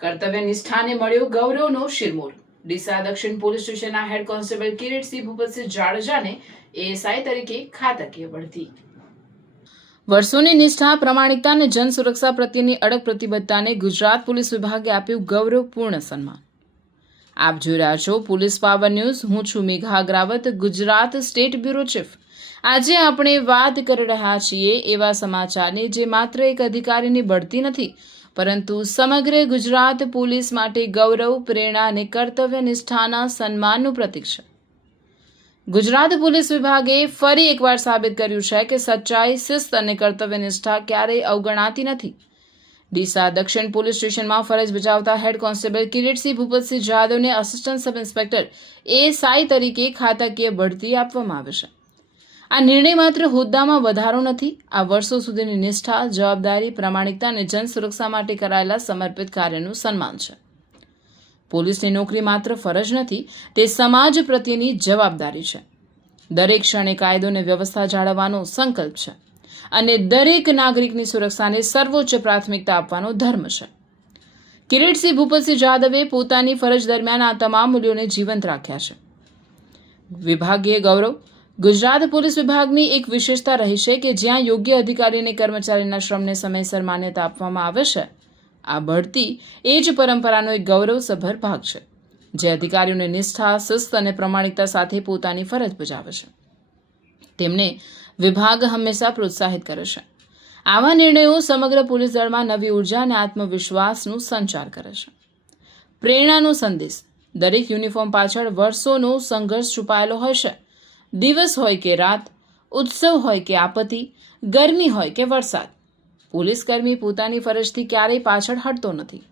કર્તવ્ય નિષ્ઠાને મળ્યો ગૌરવનો શિરમોર। ડીસા દક્ષિણ પોલીસ સ્ટેશનના હેડ કોન્સ્ટેબલ કિરીટસિંહ ભૂપતસિંહ જાડેજાને એએસઆઈ તરીકે ખાતાકીય બઢતી। વર્ષોની નિષ્ઠા, પ્રમાણિકતા અને જન સુરક્ષા પ્રત્યેની અડગ પ્રતિબદ્ધતાને ગુજરાત પોલીસ વિભાગે આપ્યું ગૌરવપૂર્ણ સન્માન। આપ જોઈ રહ્યા છો પોલીસ પાવર ન્યૂઝ। હું છું Megha Agravat, Gujarat state bureau chief. આજે આપણે વાત કરી રહ્યા છીએ એવા સમાચારની જે માત્ર એક અધિકારીની બઢતી નથી, પરંતુ સમગ્ર ગુજરાત પોલીસ માટે ગૌરવ, પ્રેરણા અને કર્તવ્ય નિષ્ઠાના સન્માનનું પ્રતીક છે। ગુજરાત પોલીસ વિભાગે ફરી એકવાર સાબિત કર્યું છે કે સચ્ચાઈ, શિસ્ત અને કર્તવ્ય નિષ્ઠા ક્યારેય અવગણાતી નથી। ડીસા દક્ષિણ પોલીસ સ્ટેશનમાં ફરજ બજાવતા હેડ કોન્સ્ટેબલ કિરીટસિંહ ભૂપતસિંહ જાદવને આસિસ્ટન્ટ સબ ઇન્સ્પેક્ટર એએસઆઈ તરીકે ખાતાકીય બઢતી આપવામાં આવી છે। આ નિર્ણય માત્ર હોદ્દામાં વધારો નથી, આ વર્ષો સુધીની નિષ્ઠા, જવાબદારી, પ્રામાણિકતા અને જન સુરક્ષા માટે કરાયેલા સમર્પિત કાર્યનું સન્માન છે। પોલીસની નોકરી માત્ર ફરજ નથી, તે સમાજ પ્રત્યેની જવાબદારી છે। દરેક ક્ષણે કાયદો અને વ્યવસ્થા જાળવવાનો સંકલ્પ છે અને દરેક નાગરિકની સુરક્ષાને સર્વોચ્ચ પ્રાથમિકતા આપવાનો ધર્મ છે। કિરીટસિંહ ભૂપતસિંહ જાદવે પોતાની ફરજ દરમિયાન આ તમામ મૂલ્યોને જીવંત રાખ્યા છે। વિભાગીય ગૌરવ। ગુજરાત પોલીસ વિભાગની એક વિશેષતા રહી છે કે જ્યાં યોગ્ય અધિકારી અને કર્મચારીના શ્રમને સમયસર માન્યતા આપવામાં આવે છે। આ બઢતી એ જ પરંપરાનો એક ગૌરવસભર ભાગ છે, જે અધિકારીઓને નિષ્ઠા, શિસ્ત અને પ્રમાણિકતા સાથે પોતાની ફરજ બજાવે છે તેમને વિભાગ હંમેશા પ્રોત્સાહિત કરે છે। આવા નિર્ણયો સમગ્ર પોલીસ દળમાં નવી ઉર્જા અને આત્મવિશ્વાસનું સંચાર કરે છે। પ્રેરણાનો સંદેશ। દરેક યુનિફોર્મ પાછળ વર્ષોનો સંઘર્ષ છુપાયેલો હોય છે। દિવસ હોય કે રાત, ઉત્સવ હોય કે આપત્તિ, ગરમી હોય કે વરસાદ, પોલીસકર્મી પોતાની ફરજથી ક્યારેય પાછળ હટતો નથી।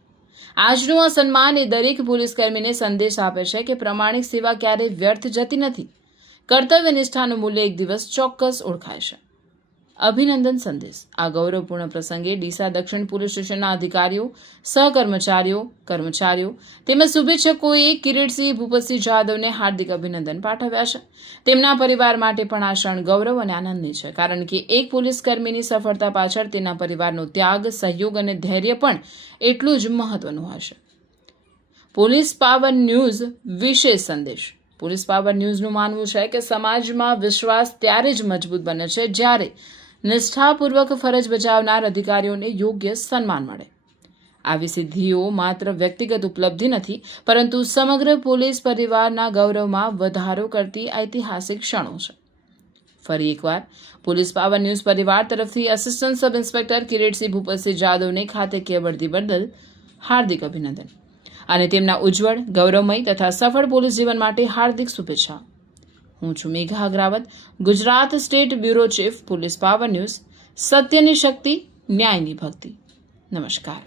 આજનું આ સન્માન એ દરેક પોલીસકર્મીને સંદેશ આપે છે કે પ્રામાણિક સેવા ક્યારેય વ્યર્થ જતી નથી। કર્તવ્ય નિષ્ઠાનું મૂલ્ય એક દિવસ ચોક્કસ ઓળખાય છે। અભિનંદન સંદેશ। આ ગૌરવપૂર્ણ પ્રસંગે ડીસા દક્ષિણ પોલીસ સ્ટેશનના અધિકારીઓ, સહકર્મચારીઓ, કર્મચારીઓ તેમજ શુભેચ્છકોએ કિરીટસિંહ ભૂપતસિંહ જાદવને હાર્દિક અભિનંદન પાઠવ્યા છે। તેમના પરિવાર માટે પણ આ ક્ષણ ગૌરવ અને આનંદની છે, કારણ કે એક પોલીસકર્મીની સફળતા પાછળ તેના પરિવારનો ત્યાગ, સહયોગ અને ધૈર્ય પણ એટલું જ મહત્વનું હશે। પોલીસ પાવર ન્યૂઝ વિશેષ સંદેશ। પોલીસ પાવર ન્યૂઝનું માનવું છે કે સમાજમાં વિશ્વાસ ત્યારે જ મજબૂત બને છે જ્યારે નિષ્ઠાપૂર્વક ફરજ બજાવનાર અધિકારીઓને યોગ્ય સન્માન મળે। આવી સિદ્ધિઓ માત્ર વ્યક્તિગત ઉપલબ્ધિ નથી, પરંતુ સમગ્ર પોલીસ પરિવારના ગૌરવમાં વધારો કરતી ઐતિહાસિક ક્ષણો છે। ફરી એકવાર પોલીસ પાવર ન્યૂઝ પરિવાર તરફથી assistant sub inspector Kiritsinh Bhupatsinh જાદવને ખાતાકીય બઢતી બદલ હાર્દિક અભિનંદન અને તેમના ઉજ્જવળ, ગૌરવમય તથા સફળ પોલીસ જીવન માટે હાર્દિક શુભેચ્છા। હું છું Megha Agravat, Gujarat state bureau chief, police power news. સત્યની શક્તિ, ન્યાયની ભક્તિ। નમસ્કાર।